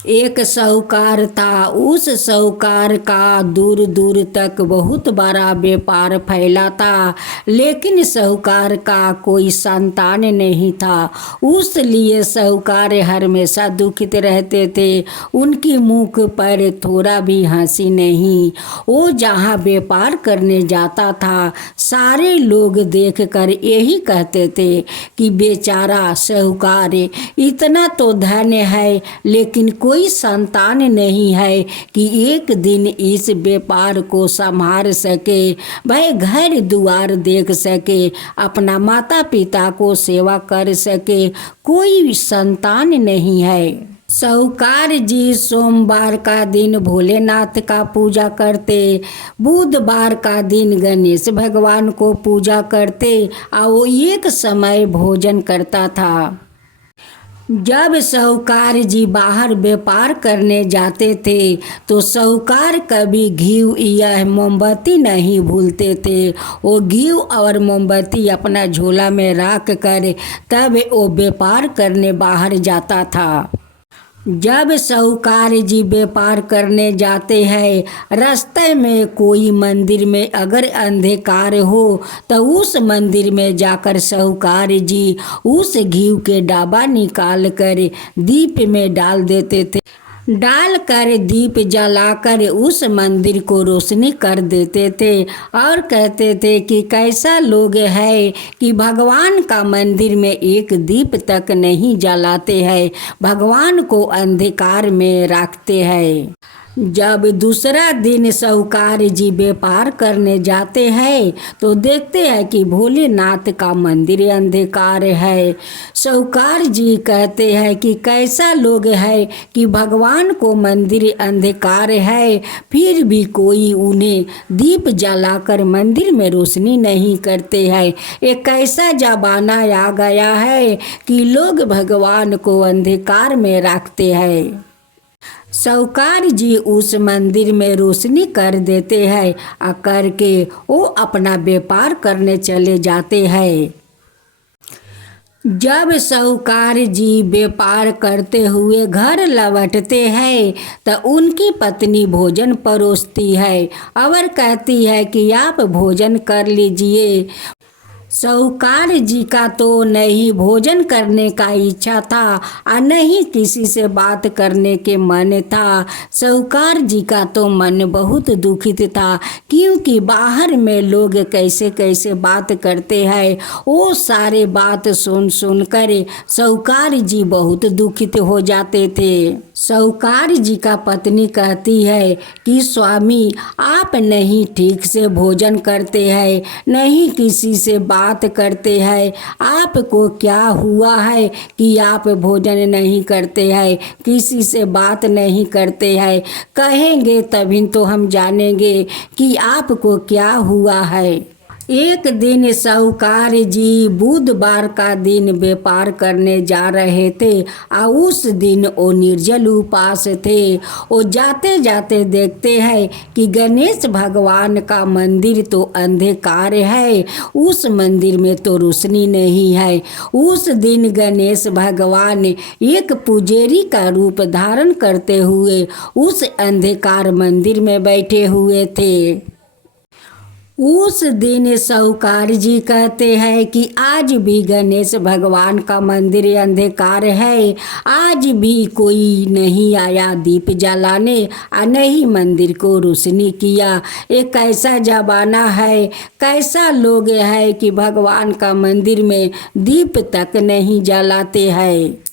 एक साहूकार था। उस साहूकार का दूर दूर तक बहुत बड़ा व्यापार फैला था, लेकिन साहूकार का कोई संतान नहीं था। उस लिए साहूकार हमेशा दुखित रहते थे। उनकी मुख पर थोड़ा भी हंसी नहीं। वो जहाँ व्यापार करने जाता था, सारे लोग देखकर यही कहते थे कि बेचारा साहूकार इतना तो धन्य है, लेकिन कोई संतान नहीं है कि एक दिन इस व्यापार को संभाल सके, वह घर द्वार देख सके, अपना माता पिता को सेवा कर सके। कोई संतान नहीं है। साहूकार जी सोमवार का दिन भोलेनाथ का पूजा करते, बुधवार का दिन गणेश भगवान को पूजा करते और वो एक समय भोजन करता था। जब साहूकार जी बाहर व्यापार करने जाते थे तो साहूकार कभी घी या मोमबत्ती नहीं भूलते थे। वो घी और मोमबत्ती अपना झोला में रख कर तब वो व्यापार करने बाहर जाता था। जब साहूकार जी व्यापार करने जाते हैं, रास्ते में कोई मंदिर में अगर अंधकार हो तो उस मंदिर में जाकर साहूकार जी उस घी के डाबा निकाल कर दीप में डाल देते थे। डालकर दीप जलाकर उस मंदिर को रोशनी कर देते थे और कहते थे कि कैसा लोग है कि भगवान का मंदिर में एक दीप तक नहीं जलाते हैं, भगवान को अंधकार में रखते हैं। जब दूसरा दिन साहूकार जी व्यापार करने जाते हैं तो देखते हैं कि भोलेनाथ का मंदिर अंधकार है। साहूकार जी कहते हैं कि कैसा लोग है कि भगवान को मंदिर अंधकार है, फिर भी कोई उन्हें दीप जलाकर मंदिर में रोशनी नहीं करते हैं। एक ऐसा जमाना आ गया है कि लोग भगवान को अंधकार में रखते हैं। साहूकार जी उस मंदिर में रोशनी कर देते हैं और करके वो अपना व्यापार करने चले जाते हैं। जब साहूकार जी व्यापार करते हुए घर लौटते हैं तो उनकी पत्नी भोजन परोसती है और कहती है कि आप भोजन कर लीजिए। साहूकार जी का तो नहीं भोजन करने का इच्छा था और नहीं किसी से बात करने के मन था। साहूकार जी का तो मन बहुत दुखित था, क्योंकि बाहर में लोग कैसे कैसे बात करते हैं। वो सारे बात सुन सुन कर साहूकार जी बहुत दुखित हो जाते थे। साहूकार जी का पत्नी कहती है कि स्वामी, आप नहीं ठीक से भोजन करते हैं, नहीं किसी से बात करते हैं, आपको क्या हुआ है कि आप भोजन नहीं करते हैं, किसी से बात नहीं करते हैं? कहेंगे तभी तो हम जानेंगे कि आपको क्या हुआ है। एक दिन साहूकार जी बुधवार का दिन व्यापार करने जा रहे थे और उस दिन वो निर्जल उपवास थे। वो जाते जाते देखते हैं कि गणेश भगवान का मंदिर तो अंधकार है, उस मंदिर में तो रोशनी नहीं है। उस दिन गणेश भगवान एक पुजारी का रूप धारण करते हुए उस अंधकार मंदिर में बैठे हुए थे। उस दिन साहूकार जी कहते हैं कि आज भी गणेश भगवान का मंदिर अंधकार है, आज भी कोई नहीं आया दीप जलाने और नहीं मंदिर को रोशनी किया। एक ऐसा जमाना है, कैसा लोग है कि भगवान का मंदिर में दीप तक नहीं जलाते हैं।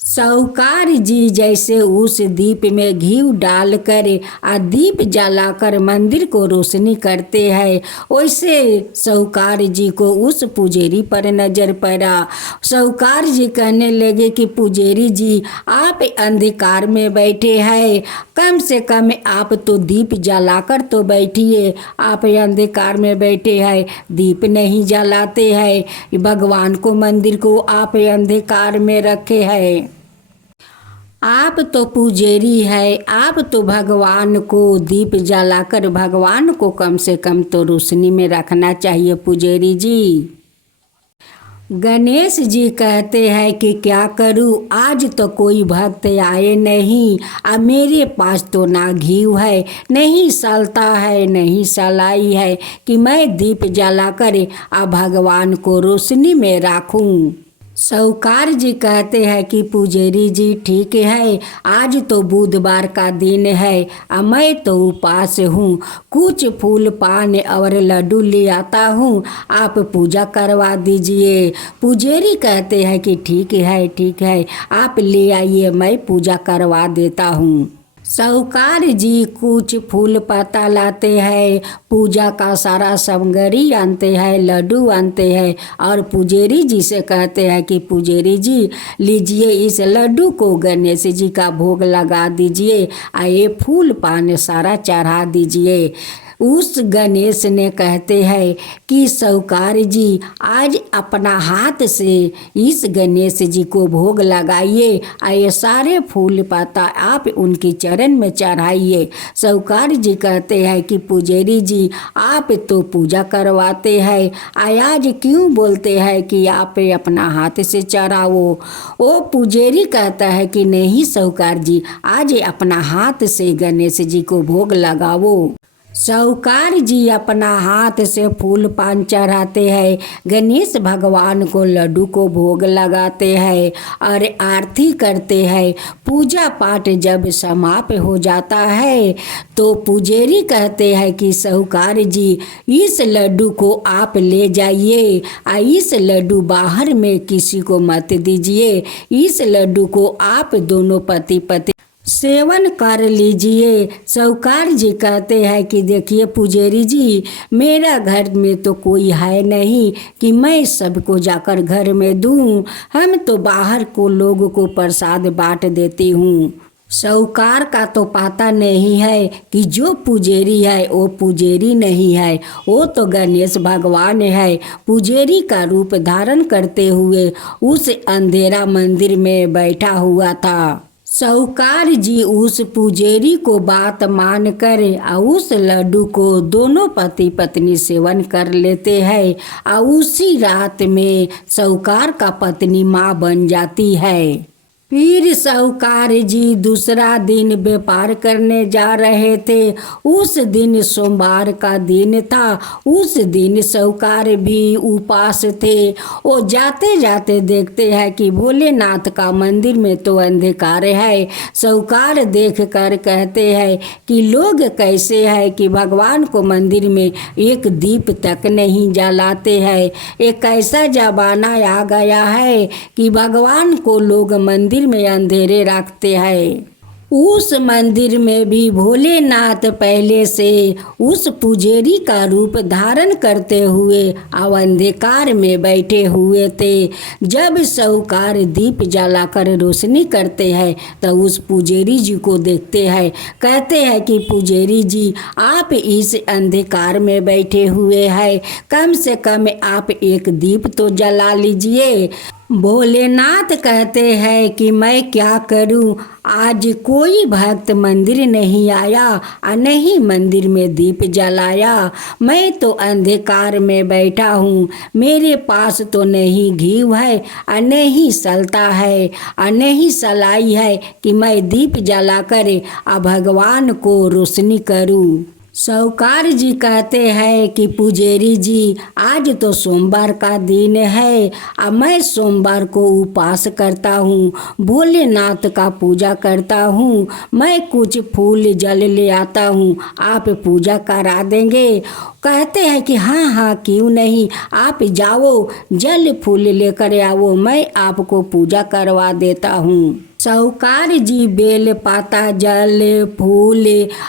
साहूकार जी जैसे उस दीप में घी डालकर और दीप जलाकर मंदिर को रोशनी करते हैं, वैसे साहूकार जी को उस पुजारी पर नजर पड़ा। साहूकार जी कहने लगे कि पुजारी जी, आप अंधकार में बैठे हैं, कम से कम आप तो दीप जलाकर तो बैठिए। आप अंधकार में बैठे हैं, दीप नहीं जलाते हैं, भगवान को मंदिर को आप अंधकार में रखे हैं। आप तो पुजारी है, आप तो भगवान को दीप जलाकर भगवान को कम से कम तो रोशनी में रखना चाहिए पुजारी जी। गणेश जी कहते हैं कि क्या करूं, आज तो कोई भक्त आए नहीं। अब मेरे पास तो ना घी है, नहीं सलता है, नहीं सलाई है कि मैं दीप जला कर अब भगवान को रोशनी में राखूं। साहूकार जी कहते हैं कि पुजारी जी ठीक है, आज तो बुधवार का दिन है, अब मैं तो उपास हूँ। कुछ फूल पान और लड्डू ले आता हूँ, आप पूजा करवा दीजिए। पुजारी कहते हैं कि ठीक है ठीक है, आप ले आइए, मैं पूजा करवा देता हूँ। साहूकार जी कुछ फूल पत्ता लाते हैं, पूजा का सारा सामग्री आनते हैं, लड्डू आनते हैं और पुजारी जी से कहते हैं कि पुजारी जी लीजिए, इस लड्डू को गणेश जी का भोग लगा दीजिए, ये फूल पान सारा चढ़ा दीजिए। उस गणेश ने कहते हैं कि साहूकार जी आज अपना हाथ से इस गणेश जी को भोग लगाइए, ये सारे फूल पत्ता आप उनके चरण में चढ़ाइए। साहूकार जी कहते हैं कि पुजारी जी आप तो पूजा करवाते हैं, आज क्यों बोलते हैं कि आप अपना हाथ से चढ़ाओ। वो पुजारी कहता है कि नहीं साहूकार जी, आज अपना हाथ से गणेश जी को भोग लगाओ। साहूकार जी अपना हाथ से फूल पान चढ़ाते हैं, गणेश भगवान को लड्डू को भोग लगाते हैं और आरती करते हैं। पूजा पाठ जब समाप्त हो जाता है तो पुजारी कहते हैं कि साहूकार जी इस लड्डू को आप ले जाइए, इस लड्डू बाहर में किसी को मत दीजिए, इस लड्डू को आप दोनों पति पत्नी सेवन कर लीजिए। साहूकार जी कहते हैं कि देखिए पुजारी जी, मेरा घर में तो कोई है नहीं कि मैं सबको जाकर घर में दूं, हम तो बाहर को लोगों को प्रसाद बांट देती हूँ। साहूकार का तो पता नहीं है कि जो पुजारी है वो पुजारी नहीं है, वो तो गणेश भगवान है। पुजारी का रूप धारण करते हुए उस अंधेरा मंदिर में बैठा हुआ था। साहूकार जी उस पुजारी को बात मान कर उस लड्डू को दोनों पति पत्नी सेवन कर लेते हैं और उसी रात में साहूकार का पत्नी माँ बन जाती है। फिर साहूकार जी दूसरा दिन व्यापार करने जा रहे थे। उस दिन सोमवार का दिन था। उस दिन साहूकार भी उपास थे। वो जाते जाते देखते हैं कि भोलेनाथ का मंदिर में तो अंधकार है। साहूकार देख कर कहते हैं कि लोग कैसे हैं कि भगवान को मंदिर में एक दीप तक नहीं जलाते हैं। एक ऐसा जमाना आ गया है कि भगवान को लोग मंदिर में अंधेरे रखते हैं। उस मंदिर में भी भोलेनाथ पहले से उस पुजारी का रूप धारण करते हुए अंधकार में बैठे हुए थे। जब साहूकार दीप जलाकर रोशनी करते हैं तो उस पुजारी जी को देखते हैं। कहते हैं कि पुजारी जी आप इस अंधकार में बैठे हुए हैं, कम से कम आप एक दीप तो जला लीजिए। भोलेनाथ कहते हैं कि मैं क्या करूं, आज कोई भक्त मंदिर नहीं आया और नहीं मंदिर में दीप जलाया। मैं तो अंधकार में बैठा हूँ, मेरे पास तो नहीं घी है और नहीं सलता है और नहीं सलाई है कि मैं दीप जलाकर भगवान को रोशनी करूँ। साहूकार जी कहते हैं कि पुजारी जी आज तो सोमवार का दिन है और मैं सोमवार को उपास करता हूँ, भोलेनाथ का पूजा करता हूँ, मैं कुछ फूल जल ले आता हूँ, आप पूजा करा देंगे। कहते हैं कि हाँ हाँ क्यों नहीं, आप जाओ जल फूल लेकर आओ, मैं आपको पूजा करवा देता हूँ। साहूकार जी बेल पाता जल फूल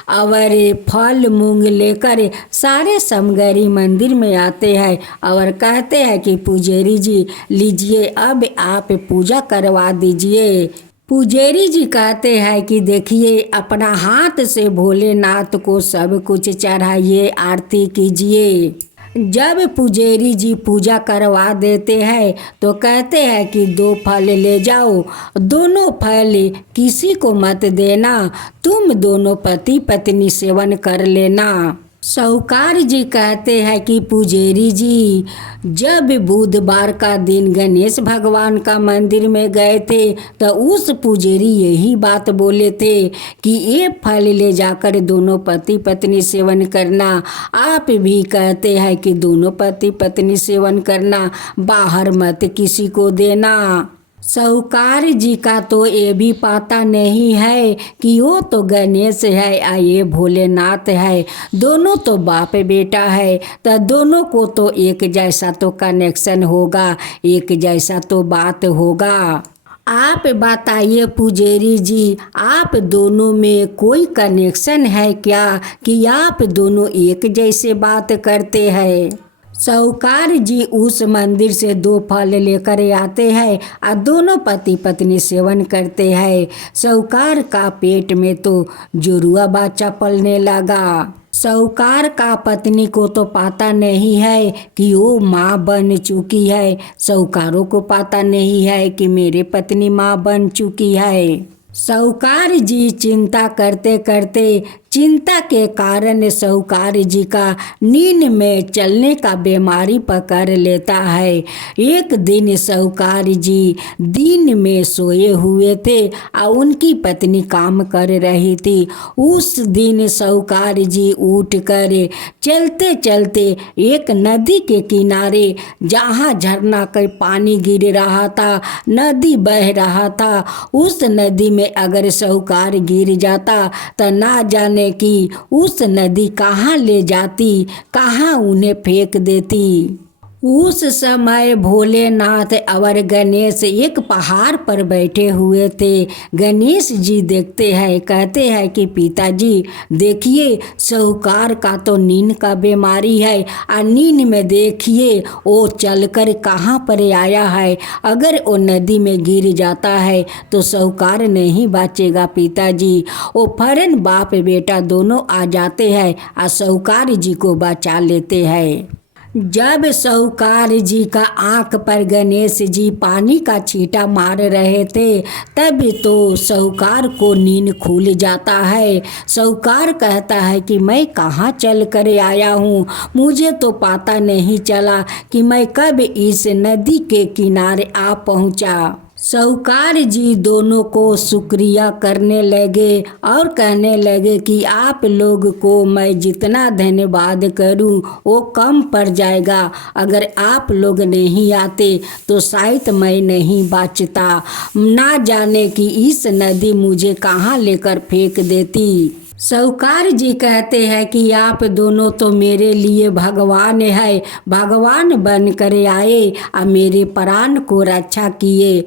और फल मूंग लेकर सारे सामग्री मंदिर में आते हैं और कहते हैं कि पुजारी जी लीजिए, अब आप पूजा करवा दीजिए। पुजारी जी कहते हैं कि देखिए अपना हाथ से भोलेनाथ को सब कुछ चढ़ाइए, आरती कीजिए। जब पुजारी जी पूजा करवा देते हैं तो कहते हैं कि 2 फल ले जाओ, दोनों फल किसी को मत देना, तुम दोनों पति पत्नी सेवन कर लेना। साहूकार जी कहते हैं कि पुजारी जी, जब बुधवार का दिन गणेश भगवान का मंदिर में गए थे तो उस पुजारी यही बात बोले थे कि ये फल ले जाकर दोनों पति पत्नी सेवन करना। आप भी कहते हैं कि दोनों पति पत्नी सेवन करना, बाहर मत किसी को देना। साहूकार जी का तो ये भी पता नहीं है कि वो तो गणेश है या ये भोलेनाथ है, दोनों तो बाप बेटा है, तो दोनों को तो एक जैसा तो कनेक्शन होगा, एक जैसा तो बात होगा। आप बताइए पुजारी जी, आप दोनों में कोई कनेक्शन है क्या कि आप दोनों एक जैसे बात करते हैं? साहूकार जी उस मंदिर से 2 फल लेकर आते हैं और दोनों पति पत्नी सेवन करते हैं। साहूकार का पेट में तो जुड़वा बच्चा पलने लगा। साहूकार का पत्नी को तो पता नहीं है कि वो माँ बन चुकी है, साहूकारों को पता नहीं है कि मेरे पत्नी माँ बन चुकी है। साहूकार जी चिंता करते करते, चिंता के कारण साहूकार जी का नींद में चलने का बीमारी पकड़ लेता है। एक दिन साहूकार जी दिन में सोए हुए थे और उनकी पत्नी काम कर रही थी। उस दिन साहूकार जी उठकर चलते चलते एक नदी के किनारे, जहाँ झरना का पानी गिर रहा था, नदी बह रहा था, उस नदी में अगर साहूकार गिर जाता तो ना जाने कि उस नदी कहाँ ले जाती, कहाँ उन्हें फेंक देती। उस समय भोलेनाथ और गणेश एक पहाड़ पर बैठे हुए थे। गणेश जी देखते हैं, कहते हैं कि पिताजी देखिए, साहूकार का तो नींद का बीमारी है और नींद में देखिए वो चलकर कहाँ पर आया है, अगर वो नदी में गिर जाता है तो साहूकार नहीं बचेगा पिताजी। वो फौरन बाप बेटा दोनों आ जाते हैं और साहूकार जी को बचा लेते हैं। जब साहूकार जी का आँख पर गणेश जी पानी का छींटा मार रहे थे, तब तो साहूकार को नींद खुल जाता है। साहूकार कहता है कि मैं कहाँ चल कर आया हूँ, मुझे तो पता नहीं चला कि मैं कब इस नदी के किनारे आ पहुँचा। साहूकार जी दोनों को शुक्रिया करने लगे और कहने लगे कि आप लोग को मैं जितना धन्यवाद करूं वो कम पड़ जाएगा, अगर आप लोग नहीं आते तो शायद मैं नहीं बचता, ना जाने कि इस नदी मुझे कहाँ लेकर फेंक देती। साहूकार जी कहते हैं कि आप दोनों तो मेरे लिए भगवान है, भगवान बन कर आए और मेरे प्राण को रक्षा किए।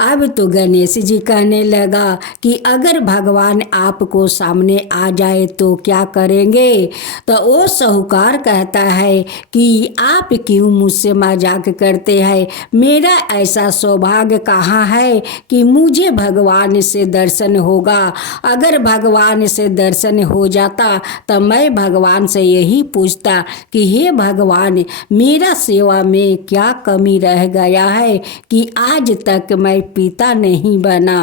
अब तो गणेश जी कहने लगा कि अगर भगवान आपको सामने आ जाए तो क्या करेंगे? तो वो साहूकार कहता है कि आप क्यों मुझसे मजाक करते हैं, मेरा ऐसा सौभाग्य कहाँ है कि मुझे भगवान से दर्शन होगा। अगर भगवान से दर्शन हो जाता तो मैं भगवान से यही पूछता कि हे भगवान, मेरा सेवा में क्या कमी रह गया है कि आज तक मैं पिता नहीं बना।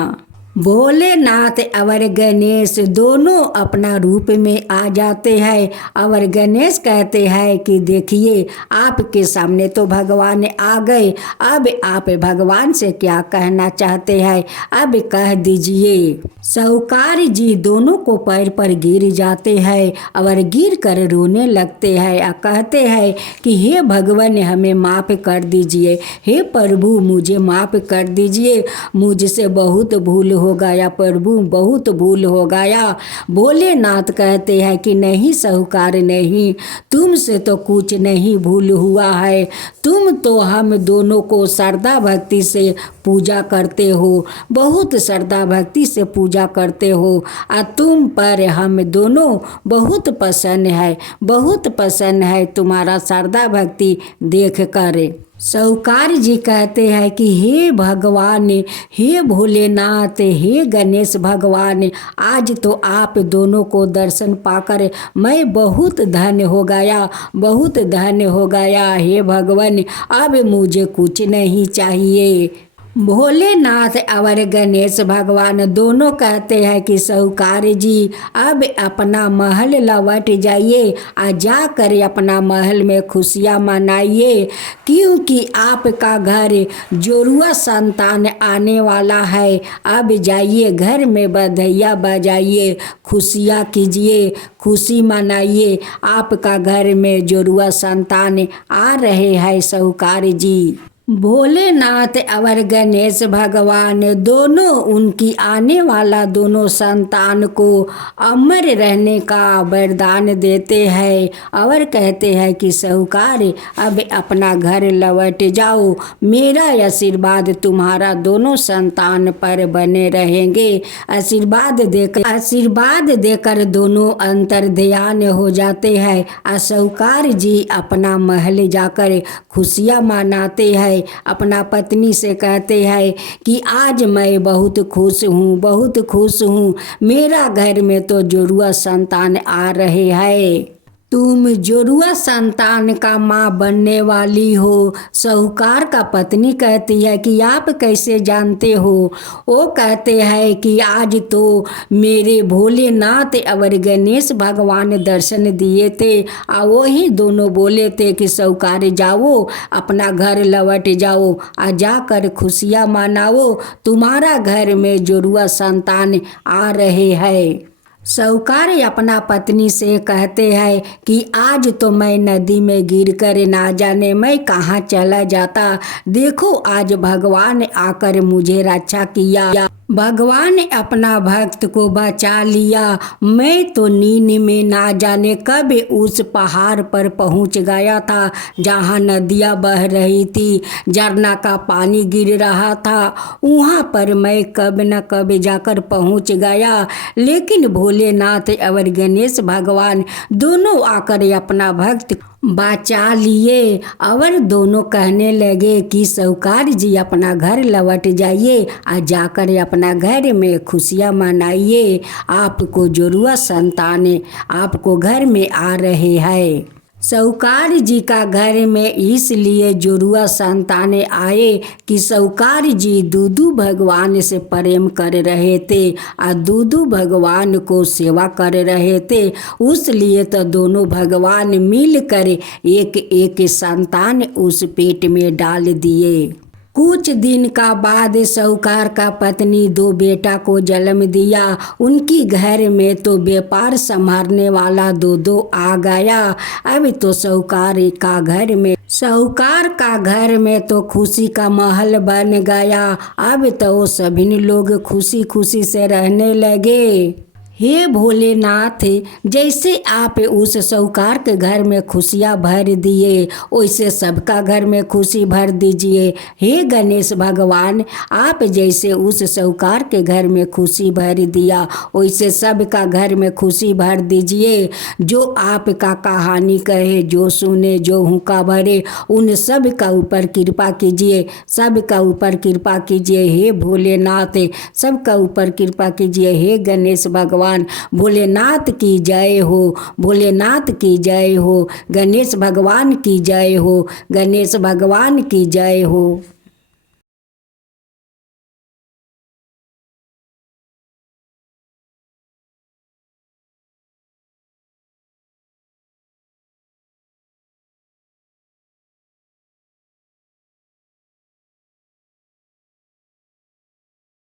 भोलेनाथ और गणेश दोनों अपना रूप में आ जाते हैं और गणेश कहते हैं कि देखिए, आपके सामने तो भगवान आ गए, अब आप भगवान से क्या कहना चाहते हैं, अब कह दीजिए। साहूकार जी दोनों को पैर पर गिर जाते हैं और गिर कर रोने लगते हैं और कहते हैं कि हे भगवान, हमें माफ़ कर दीजिए, हे प्रभु मुझे माफ़ कर दीजिए, मुझसे बहुत भूल हो गया प्रभु, बहुत भूल हो गया। भोलेनाथ कहते हैं कि नहीं साहूकार नहीं, तुमसे तो कुछ नहीं भूल हुआ है, तुम तो हम दोनों को श्रद्धा भक्ति से पूजा करते हो, बहुत श्रद्धा भक्ति से पूजा करते हो और तुम पर हम दोनों बहुत पसंद है, बहुत पसंद है तुम्हारा श्रद्धा भक्ति देख कर। साहूकार जी कहते हैं कि हे भगवान, हे भोलेनाथ, हे गणेश भगवान, आज तो आप दोनों को दर्शन पाकर मैं बहुत धन्य हो गया, बहुत धन्य हो गया। हे भगवान, अब मुझे कुछ नहीं चाहिए। भोलेनाथ और गणेश भगवान दोनों कहते हैं कि साहूकार जी अब अपना महल लौट जाइए और जाकर अपना महल में खुशियाँ मनाइए, क्योंकि आपका घर जोरुआ संतान आने वाला है। अब जाइए घर में बधाइयाँ बजाइए, खुशियाँ कीजिए, खुशी मनाइए, आपका घर में जोरुआ संतान आ रहे हैं साहूकार जी। भोलेनाथ और गणेश भगवान दोनों उनकी आने वाला दोनों संतान को अमर रहने का वरदान देते हैं और कहते हैं कि साहूकार अब अपना घर लौट जाओ, मेरा आशीर्वाद तुम्हारा दोनों संतान पर बने रहेंगे। आशीर्वाद देकर दोनों अंतर्ध्यान हो जाते हैं और साहूकार जी अपना महल जाकर खुशियाँ मनाते हैं। अपना पत्नी से कहते हैं कि आज मैं बहुत खुश हूँ, बहुत खुश हूँ, मेरा घर में तो जोरुआ संतान आ रहे हैं। तुम जोरुआ संतान का माँ बनने वाली हो। साहूकार का पत्नी कहती है कि आप कैसे जानते हो? वो कहते हैं कि आज तो मेरे भोलेनाथ और गणेश भगवान दर्शन दिए थे और वही दोनों बोले थे कि साहूकार जाओ अपना घर लौट जाओ और जाकर खुशियाँ मनाओ, तुम्हारा घर में जोरुआ संतान आ रहे हैं। साहूकार अपना पत्नी से कहते हैं कि आज तो मैं नदी में गिरकर ना जाने मैं कहाँ चला जाता, देखो आज भगवान आकर मुझे रक्षा किया, भगवान ने अपना भक्त को बचा लिया। मैं तो नींद में ना जाने कब उस पहाड़ पर पहुंच गया था जहां नदियां बह रही थी, झरना का पानी गिर रहा था, वहां पर मैं कब न कब जाकर पहुंच गया। लेकिन भोलेनाथ और गणेश भगवान दोनों आकर अपना भक्त बचा लिए और दोनों कहने लगे कि साहूकार जी अपना घर लौट जाइए और जाकर अपना घर में खुशियाँ मनाइए, आपको जोरुआ संतान आपको घर में आ रहे हैं। साहूकार जी का घर में इसलिए जोरुआ संतान आए कि साहूकार जी दूदू भगवान से प्रेम कर रहे थे और दूदू भगवान को सेवा कर रहे थे, उसलिए तो दोनों भगवान मिलकर एक एक संतान उस पेट में डाल दिए। कुछ दिन का बाद साहूकार का पत्नी दो बेटा को जन्म दिया। उनकी घर में तो व्यापार संभालने वाला दो आ गया। अब तो साहूकार का घर में तो खुशी का महल बन गया। अब तो सभी लोग खुशी खुशी से रहने लगे। हे भोलेनाथ, जैसे आप उस साहूकार के घर में खुशियाँ भर दिए वैसे सबका घर में खुशी भर दीजिए। हे गणेश भगवान, आप जैसे उस साहूकार के घर में खुशी भर दिया वैसे सबका घर में खुशी भर दीजिए। जो आपका कहानी कहे, जो सुने, जो हुक्का भरे, उन सब का ऊपर कृपा कीजिए, सबका ऊपर कृपा कीजिए। हे भोलेनाथ, सबका ऊपर कृपा कीजिए। हे गणेश भगवान, भोलेनाथ की जय हो, भोलेनाथ की जय हो, गणेश भगवान की जय हो, गणेश भगवान की जय हो।